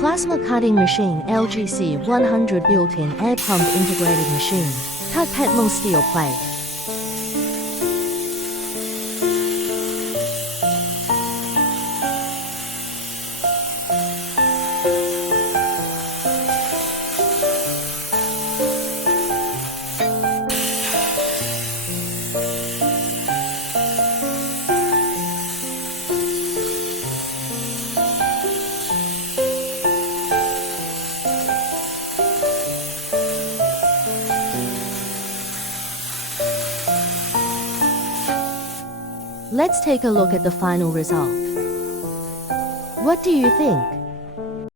Plasma cutting machine LGC 100 built-in air pump integrated machine. Cut petlong steel plate. Let's take a look at the final result. What do you think?